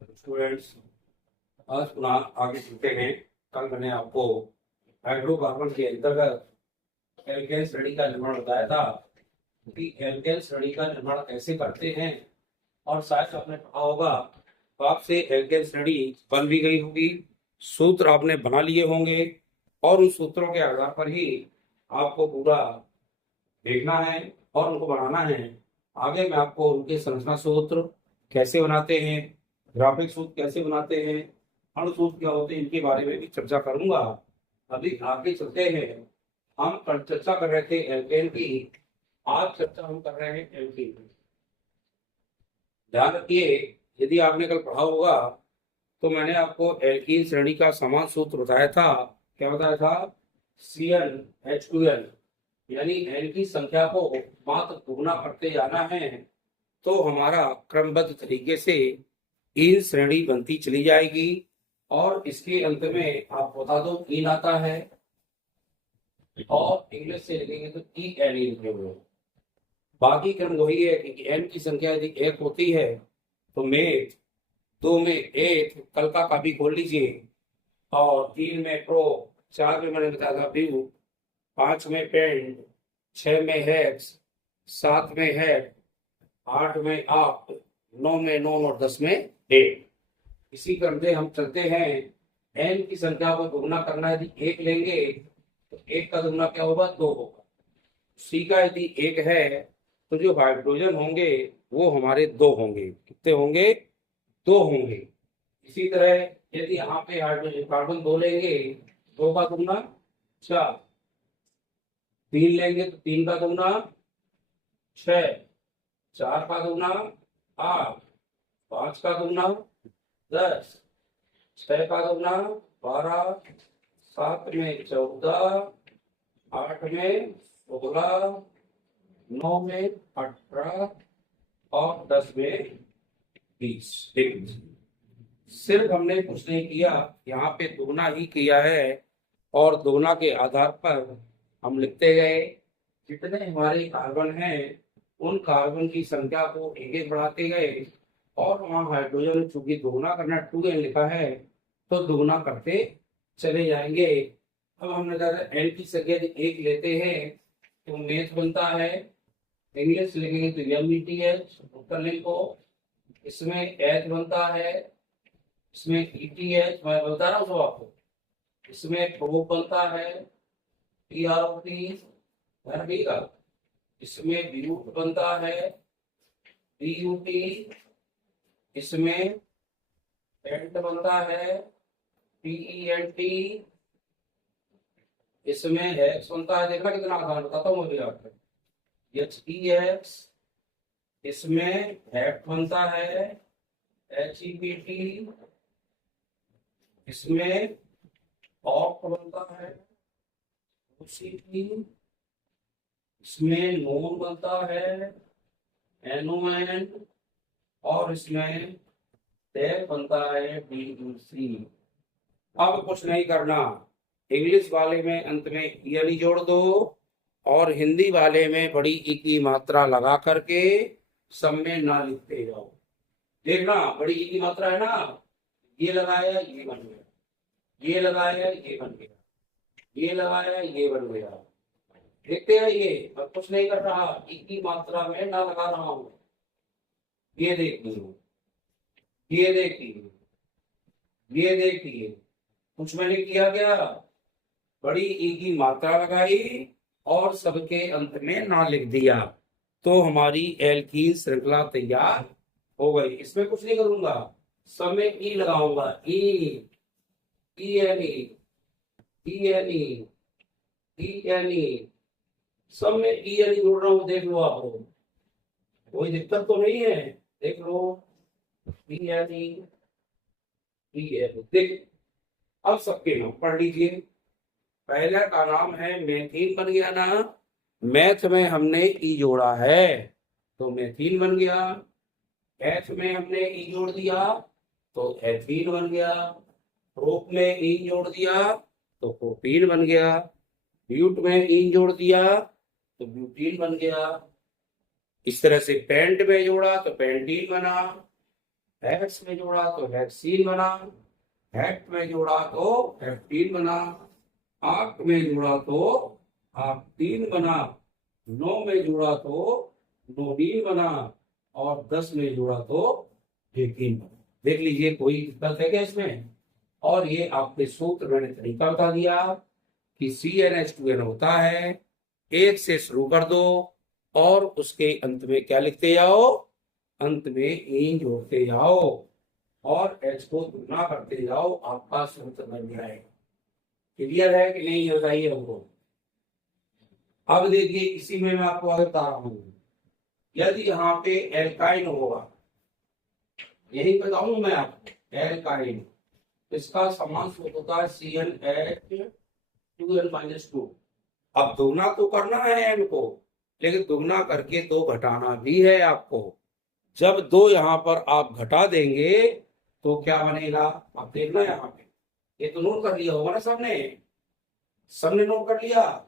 Students, आज पुनः आगे चलते हैं। कल मैंने आपको हाइड्रोकार्बन के अंतर्गत एल्केन श्रेणी का निर्माण बताया था कि एल्केन श्रेणी का निर्माण कैसे करते हैं, और शायद आपने पढ़ा होगा तो आपसे एल्केन श्रेणी बन भी गई होगी, सूत्र आपने बना लिए होंगे, और उन सूत्रों के आधार पर ही आपको पूरा देखना है और उनको बनाना है। आगे मैं आपको उनके संरचना सूत्र कैसे बनाते हैं, ग्राफिक सूत्र कैसे बनाते हैं, अणु सूत्र क्या होते हैं, इनके बारे में भी चर्चा करूंगा। अभी आगे चलते हैं। हम कल चर्चा कर रहे थे एल्केन की, आज चर्चा हम कर रहे हैं एल्कीन की। ध्यान रखिए, यदि आपने कल पढ़ा होगा तो मैंने आपको एल्कीन श्रेणी का समान सूत्र बताया था। क्या बताया था? CnH2n, यानी एन की संख्या को मात्र दुगना करते जाना है तो हमारा क्रमबद्ध तरीके से इन श्रेणी बनती चली जाएगी, और इसके अंत में आप बता दो इन आता है, और इंग्लिश से लिखेंगे तो ई एन ई लिखेंगे। बाकी क्रम वही है कि एन की संख्या यदि एक होती है तो मेथ, दो में एथ, कल का कापी खोल लीजिए, और तीन में प्रो, चार में मैंने बताया था व्यू, पांच में पेंट, छह में हेक्स, सात में हेड, आठ में आप, नौ में नॉन, और 10 में डेट। इसी क्रम से हम चलते हैं। एन की संख्या को दुगना करना है, यदि एक लेंगे तो एक का दुगना क्या होगा? दो होगा। सी का यदि एक है तो जो हाइड्रोजन होंगे वो हमारे दो होंगे। कितने होंगे? दो होंगे। इसी तरह यदि यहाँ पे हाइड्रोजन कार्बन दो लेंगे, दो का दुगना चार, तीन लेंगे तो तीन का दुगना छह, चार का दुगना आठ, पांच का दुगना 10, छह का दुगना 12, सात में 14, आठ में 16, नौ में 18, और 10 में 20। सिर्फ हमने कुछ नहीं किया, यहाँ पे दुगना ही किया है, और दुगना के आधार पर हम लिखते गए जितने हमारे कार्बन हैं उन कार्बन की संख्या को एक एक बढ़ाते गए, और वहाँ हाइड्रोजन चूंकि दुगना करना 2n लिखा है तो दुगना करते चले जाएंगे। अब हमने एन की संख्या एक लेते हैं तो मेथ बनता है, इंग्लिश लिखेंगे तो METH, उत्तर लिखो। इसमें एच बनता है, इसमें ETH, मैं बता रहा हूँ आपको। इसमें प्रो बनता है, PROT, ठीक है। इसमें ब्यूट बनता है, BUT। इसमें पेंट बनता है, PENT। इसमें हेक्स बनता है, देखना कितना आसान बताता हूँ मुझे आपको, HEX। इसमें हेक्ट बनता है, HEPT। इसमें ऑक्ट बनता है, OCT। इसमें नोन बनता है, NON। और इसमें टैग बनता है, DUC। अब कुछ नहीं करना, इंग्लिश वाले में अंत में यानी जोड़ दो, और हिंदी वाले में बड़ी ई की मात्रा लगा करके सब में ना लिखते जाओ। देखना, बड़ी ई की मात्रा है ना, ये लगाया ये बन गया, ये लगाया ये बन गया, ये लगाया ये बन गया। देखते हैं, ये अब कुछ नहीं कर रहा, ई की मात्रा में ना लगा रहा हूं। ये देखिए, ये देखिए, ये देखिए, कुछ मैंने किया क्या? बड़ी ई की मात्रा लगाई और सबके अंत में ना लिख दिया, तो हमारी एल्कीन श्रृंखला तैयार हो गई। इसमें कुछ नहीं करूंगा, सब में ई लगाऊंगा, ई, ENE, ENE, ENE, सब में ENE जोड़ रहा हूं। देख लो आप, कोई दिक्कत तो नहीं है? देख लो, ENE, ENE, देख। अब सबके नाम पढ़ लीजिए। पहले का नाम है मेथीन, बन गया ना, मैथ में हमने ई जोड़ा है तो मेथीन बन गया। एथ में हमने ई जोड़ दिया तो एथीन बन गया। प्रोप में ई जोड़ दिया तो प्रोपीन बन गया। ब्यूट में ई जोड़ दिया तो ब्यूटीन बन गया। इस तरह से पेंट में जोड़ा तो पेंटीन बना। हेक्स में जोड़ा तो हेक्सीन बना, हेक्ट में जोड़ा तो हेप्टीन बना, आक्ट में जोड़ा तो आक्टीन बना, 9 में जोड़ा तो नोडीन बना, और 10 में जोड़ा तो डेकीन बना। देख लीजिए कोई दिक्कत है क्या इसमें? और ये आपके सूत्र मैंने तरीका बता दिया कि CnH2n होता है, एक से शुरू कर दो और उसके अंत में क्या लिखते जाओ, अंत में इन जोड़ते जाओ और H को गुना करते जाओ, आपका सूत्र बन जाएगा। क्लियर है कि नहीं, बताइए हमको। अब देखिए इसी में मैं आपको आगे बता रहा हूं, यदि यहाँ पे एल्काइन होगा, यही बताऊं मैं आपको, एल्काइन, इसका समान सूत्र होता है CnH2n-2। अब दुगना तो करना है n को, लेकिन दुगना करके 2 घटाना भी है आपको। जब 2 यहाँ पर आप घटा देंगे तो क्या बनेगा, आप देखना यहाँ पे, ये तो नोट कर लिया होगा ना सबने, सबने नोट कर लिया।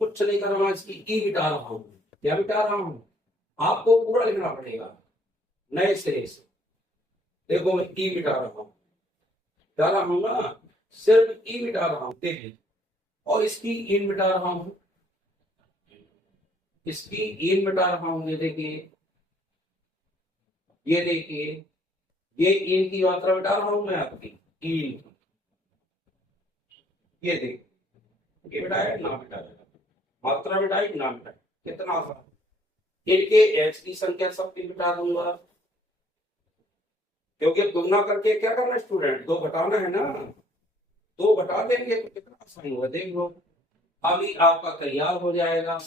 कुछ नहीं करना, इसकी ई मिटा रहा हूं। क्या मिटा रहा हूं? आपको पूरा लिखना पड़ेगा नए सिरे से। देखो मैं ई मिटा रहा हूं, मिटा रहा हूं ना, सिर्फ ई मिटा रहा हूं, देखिए। और इसकी इन मिटा रहा हूं, इसकी इन मिटा रहा हूं, ये देखिए, ये देखिए, ये इन की मात्रा मिटा रहा हूं मैं आपकी, इन, ये देखिए, ये मिटाया ना मिटाया, मात्रा मिटाई ना मिटाई, कितना आसान। इनके एच की संख्या सबकी मिटा दूंगा, क्योंकि दुगना करके क्या करना है स्टूडेंट, 2 घटाना है ना, 2 घटा देंगे तो कितना आसान होगा, देख लो। अभी आपका तैयार हो जाएगा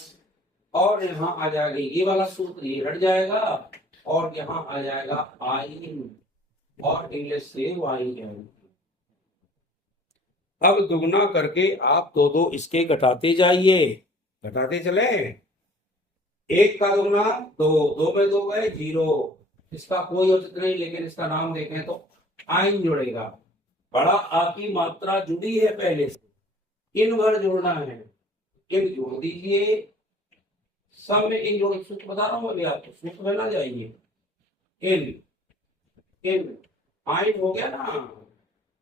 और यहाँ आ जाएगा ये वाला सूत्र, ये हट जाएगा और यहाँ आ जाएगा आइन, और इंग्लिश से वाइन। अब दुगना करके आप 2 इसके घटाते जाइए, घटाते चले, 1 का दुगना 2, 2 में 2 गए 0, इसका कोई औचित्य नहीं, लेकिन इसका नाम देखें तो आइन जुड़ेगा। बड़ा आ की मात्रा जुड़ी है पहले से, इन भर जोड़ना है, इन जोड़ दीजिए, सब में इन जोड़, सूत्र बता रहा हूं अभी आपको, सूत्र में ना जाइए। इन इन आइन हो गया ना,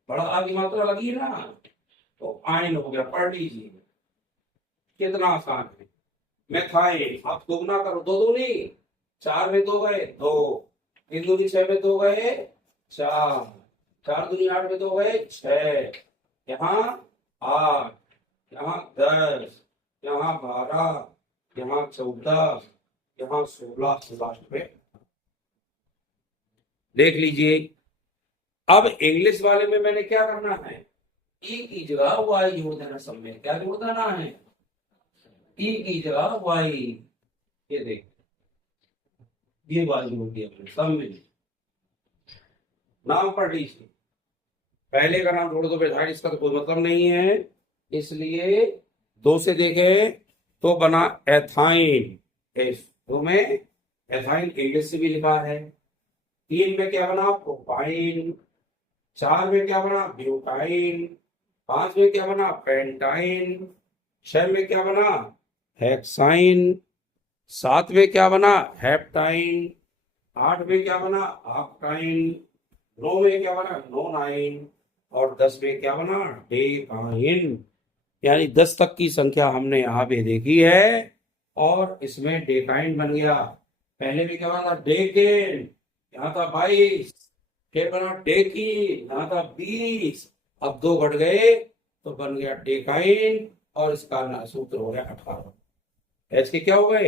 बड़ा आ की मात्रा लगी है ना, तो आइन हो गया, पढ़ लीजिए, कितना आसान है। मेथाइल, आप दोगुना करो, 2 दूनी 4 में 2 गए 2, 3 दूनी 6 में 2 गए 4, 4 दूनी 8 में 2 गए 6, यहाँ 8, यहाँ 10, यहाँ 12, यहाँ 14, यहाँ 16, लास्ट में। देख लीजिए, अब इंग्लिश वाले में मैंने क्या करना है, ई की जगह वाई जोड़ देना, सब में क्या जोड़ देना है, ई की जगह वाई, ये देख, ये वाई जोड़ दिया सब में, नाम पढ़ लीजिए, पहले का नाम जोड़ दो बेटा, इसका तो कोई मतलब नहीं है, इसलिए 2 से देखे तो बना एथाइन, तो में एथाइन इंग्लिश से भी लिखा है। 3 में क्या बना, प्रोपाइन, 4 में क्या बना, ब्यूटाइन, 5 में क्या बना, पेंटाइन, 6 में क्या बना, हेक्साइन, 7 में क्या बना, हेप्टाइन, 8 में क्या बना, ऑक्टाइन, 9 में क्या बना, नोनाइन, और 10 में क्या बना, डेकाइन। यानी 10 तक की संख्या हमने यहाँ पे देखी है और इसमें डेकाइन बन गया। पहले में क्या बना, डेकेन, यहाँ था 22, फिर बना डेकी, यहाँ था 20, अब 2 घट गए तो बन गया डेकाइन, और इसका सूत्र हो गया 18। एच के क्या हो गए,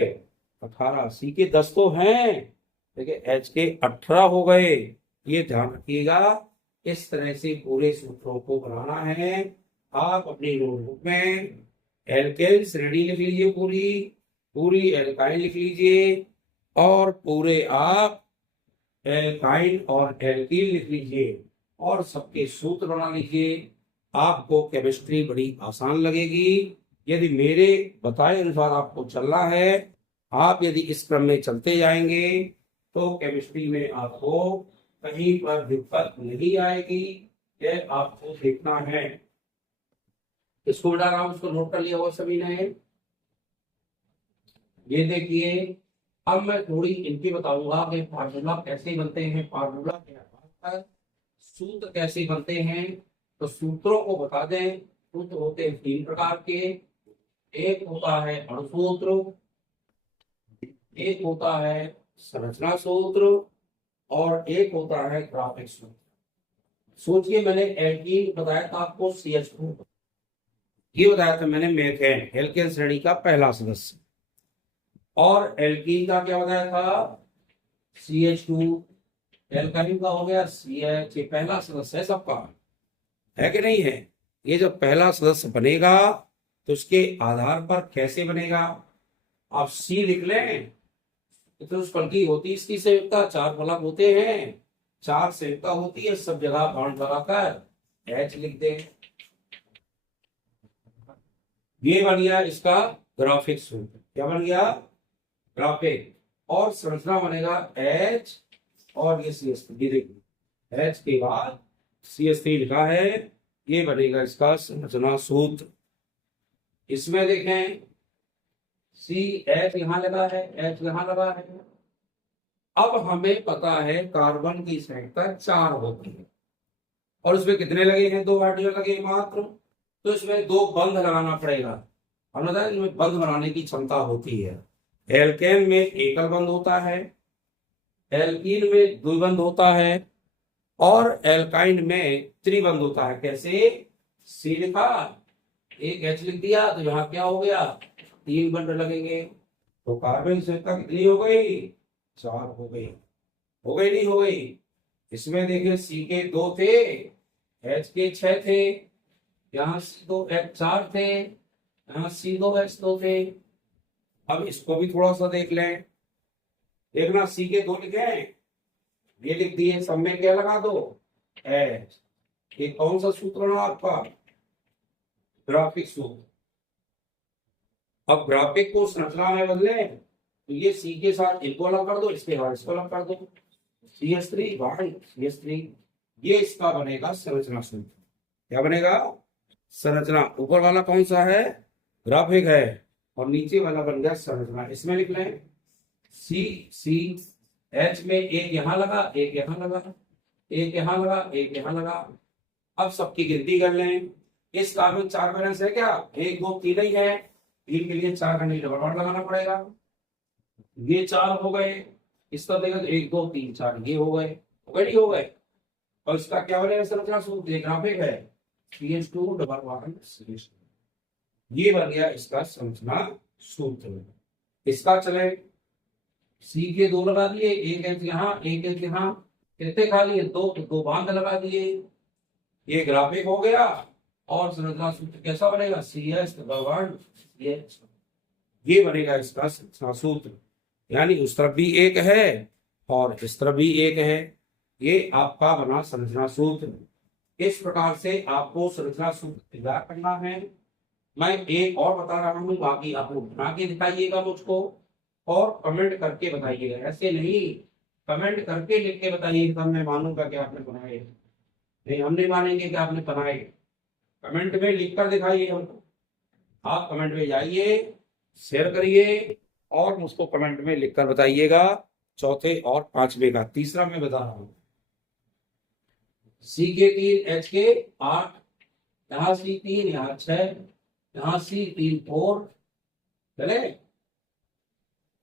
18, सी के 10 तो हैं, देखिए एच के 18 हो गए। ये ध्यान रखिएगा, इस तरह से पूरे सूत्रों को बनाना है। आप अपनी नोटबुक में एल्केन श्रेणी लिख लीजिए, पूरी पूरी एल्काइन लिख लीजिए, और पूरे आप एल्काइन और एल्कीन लिख लीजिए, और सबके सूत्र बना लीजिए। आपको केमिस्ट्री बड़ी आसान लगेगी यदि मेरे बताए अनुसार आपको चलना है। आप यदि इस क्रम में चलते जाएंगे तो केमिस्ट्री में आपको कहीं पर दिक्कत नहीं आएगी, ये आपको देखना है। इसको बता रहा हूं, उसको नोट कर लिया हुआ सभी ने। ये देखिए, अब मैं थोड़ी इनकी बताऊंगा कि फार्मूला कैसे बनते हैं, फार्मूला क्या है। है। सूत्र कैसे बनते हैं, तो सूत्रों को बता दें। सूत्र होते हैं 3 प्रकार के। एक होता है अणुसूत्र, एक होता है संरचना सूत्र, और एक होता है ग्राफिक सूत्र। सोचिए, मैंने एल्कीन बताया था आपको, CH2 ये बताया था मैंने, मेथेन एल्केन श्रेणी का पहला सदस्य। और एल्कीन का क्या बताया था, CH2। एल्काइन का हो गया CH, ये पहला सदस्य है सबका, है कि नहीं है। ये जब पहला सदस्य बनेगा तो उसके आधार पर कैसे बनेगा, आप C लिख लें। तो उस फल की होती इसकी संयुक्ता, 4 फलक होते हैं, 4 संयुक्ता होती है, सब जगह बाउंड लगाकर H लिख दें। ये बन गया इसका ग्राफिक सूत्र। क्या बन गया, ग्राफिक। और संरचना बनेगा H और ये CH3। देखिए H के बाद CH3 लिखा है, ये बनेगा इसका संरचना सूत्र। इसमें देखें CH यहां लगा है, H यहां लगा है। अब हमें पता है कार्बन की संख्या 4 होती है, और उसमें कितने लगे हैं, 2 हाइड्रोजन लगे मात्र। तो इसमें 2 बंध लगाना पड़ेगा। हम बताया इनमें बंध बनाने की क्षमता होती है। एल्केन में एकल बंध होता है, एल्कीन में द्विबंध होता है, और एल्काइन में त्रिबंध होता है। कैसे, C लिखा, एक H लिख दिया, तो यहाँ क्या हो गया, 3 बंध लगेंगे। तो कार्बन की संख्या कितनी हो गई, 4 हो गई। हो गई नहीं हो गई। इसमें देखिए C के 2 थे, H के 6 थे, यहाँ C2 H 4 थे, यहाँ C2 H2 थे। अब इसको भी थोड़ा सा देख लें। देखना C के 2 लिखे हैं, ये लिख दिए, सब में क्या लगा दो, H। ये कौन सा सूत्र है आपका, ग्राफिक सूत्र। अब ग्राफिक को संरचना में बदले, तो ये C के साथ इनको अलग कर दो, इसके बाद इसको अलग कर दो, CH3 भाई CH3। ये इसका बनेगा संरचना सूत्र। क्या बनेगा, संरचना। ऊपर वाला कौन सा है, ग्राफिक है, और नीचे वाला बन गया संरचना। इसमें लिख लें C H में एक यहां लगा, एक यहां लगा, एक यहां लगा, एक यहां लगा। अब सबकी गिनती कर लें। इस कार्बन 4 बैलेंस है क्या, 1 2 3 ही है, 3 के लिए 4 का नहीं डबल बॉन्ड लगाना पड़ेगा। ये 4 हो गए, इसका देखा तो 1 2 3 4 ये हो गए, नहीं हो गए। और इसका क्या बनेगा संरचना सूत्र, ग्राफिक है CH2 डबल बॉन्ड CH2। ये बन गया इसका संरचना सूत्र। इसका चले, C के 2 लगा दिए, एक H यहाँ, एक H यहाँ, कितने खा लिए, 2, तो 2 बांध लगा दिए। ये ग्राफिक हो गया। और संरचना सूत्र कैसा बनेगा, CH डबल बॉन्ड CH। ये बनेगा इसका संरचना सूत्र। यानी उस तरफ भी एक है और इस तरफ भी एक है। ये आपका बना संरचना सूत्र। इस प्रकार से आपको संरचना सूत्र तैयार करना है। मैं एक और बता रहा हूं, बाकी आप लोग बना के दिखाइएगा मुझको, और कमेंट करके बताइएगा। ऐसे नहीं, कमेंट करके लिख के बताइए, तब मैं मानूंगा कि आपने बनाए। नहीं, हम नहीं मानेंगे कि आपने बनाए। कमेंट में लिख कर दिखाइए हमको। आप कमेंट में जाइए, शेयर करिए, और मुझको कमेंट में लिखकर बताइएगा। चौथे और 5वें का। तीसरा मैं बता रहा हूं, C के 3 H के 8, यहाँ C 3, यहाँ 6, यहाँ C 3 4। चले,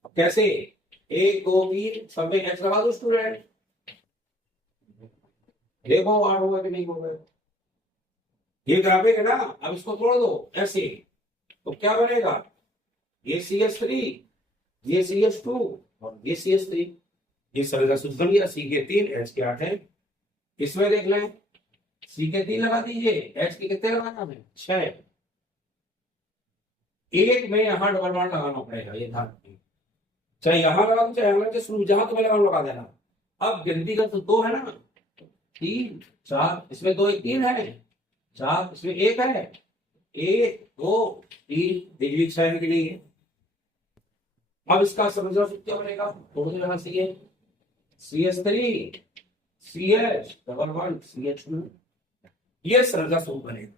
अब कैसे, 1 2 3 सब में H लगा दो स्टूडेंट। देखो 8 होगा कि नहीं होगा। ये ग्राफिक है ना, अब इसको तोड़ दो ऐसे, तो क्या बनेगा, ये CH3, ये CH2 और ये CH3। ये संरचना सूत्र बन गया। C के 3 H के 8 है। इसमें देख लें, C के 3 लगा दीजिए, H के कितने लगाना है, 6। एक में यहां डबल बॉन्ड लगाना पड़ेगा, ये ध्यान रखिए। चाहे यहां लगा दो, चाहे यहां लगा, शुरू जहां तो मैंने लगा देना। अब गिनती का तो 2 है ना, 3 4, इसमें 2 1 3 है, 4 इसमें 1 है, 1 2 3 डिग्री 6 के लिए। अब इसका संरचना सूत्र क्या बनेगा, थोड़ा सा CH3 CH double bond CH2। ये संरचना सूत्र बनेगा।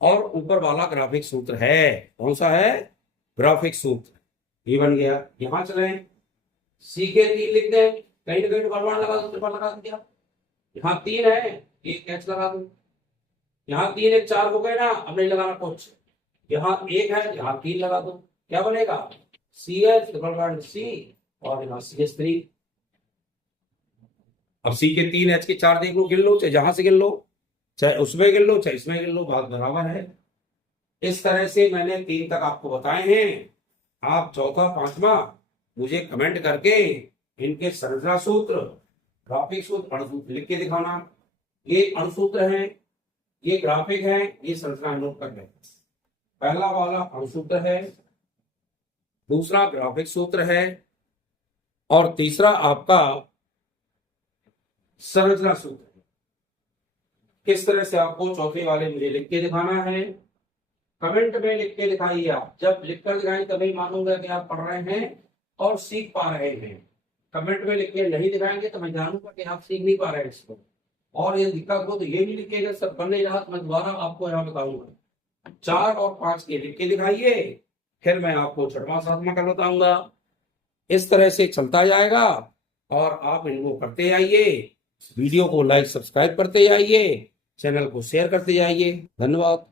और ऊपर वाला ग्राफिक सूत्र है, कौन सा है, ग्राफिक सूत्र। ये बन गया। यहां चले, C के 3 लिख दें, कहीं ना कहीं डबल बॉन्ड लगा दो, लगा दिया। यहाँ 3 है, एक एच लगा दो। यहाँ 3 1 4 हो गए ना, अब नहीं लगाना कुछ। यहाँ 1 है, यहाँ 3 लगा दो, क्या बनेगा? CH डबल बॉन्ड C और यहाँ CH3। अब C के 3 H के 4 देख लो, गिन लो, चाहे जहां से गिन लो, चाहे उसमें गिन लो, चाहे इसमें गिन लो, बात बराबर है। इस तरह से मैंने 3 तक आपको बताए हैं। आप चौथा पांचवा मुझे कमेंट करके इनके संरचना सूत्र, ग्राफिक सूत्र, अणुसूत्र लिख के दिखाना। ये अणुसूत्र है, ये ग्राफिक है, ये संरचना नोट कर लें। पहला वाला अणुसूत्र है, दूसरा ग्राफिक सूत्र है, और तीसरा आपका संरचना सूत्र है। किस तरह से आपको चौथे वाले मुझे लिख के दिखाना है, कमेंट में लिख के दिखाइए। आप जब लिख कर दिखाएं तभी मानूंगा कि आप पढ़ रहे हैं और सीख पा रहे हैं। कमेंट में लिख के नहीं दिखाएंगे तो मैं जानूंगा कि आप सीख नहीं पा रहे हैं इसको। और ये दिक्कत हो तो ये भी लिखिएगा, सब बन नहीं रहा तो मैं दोबारा आपको यहाँ बताऊंगा। 4 और 5 के लिख के दिखाइए, फिर मैं आपको छठवां सातवां कर बताऊंगा। इस तरह से चलता जाएगा और आप इनको करते जाइए। वीडियो को लाइक सब्सक्राइब करते जाइए, चैनल को शेयर करते जाइए। धन्यवाद।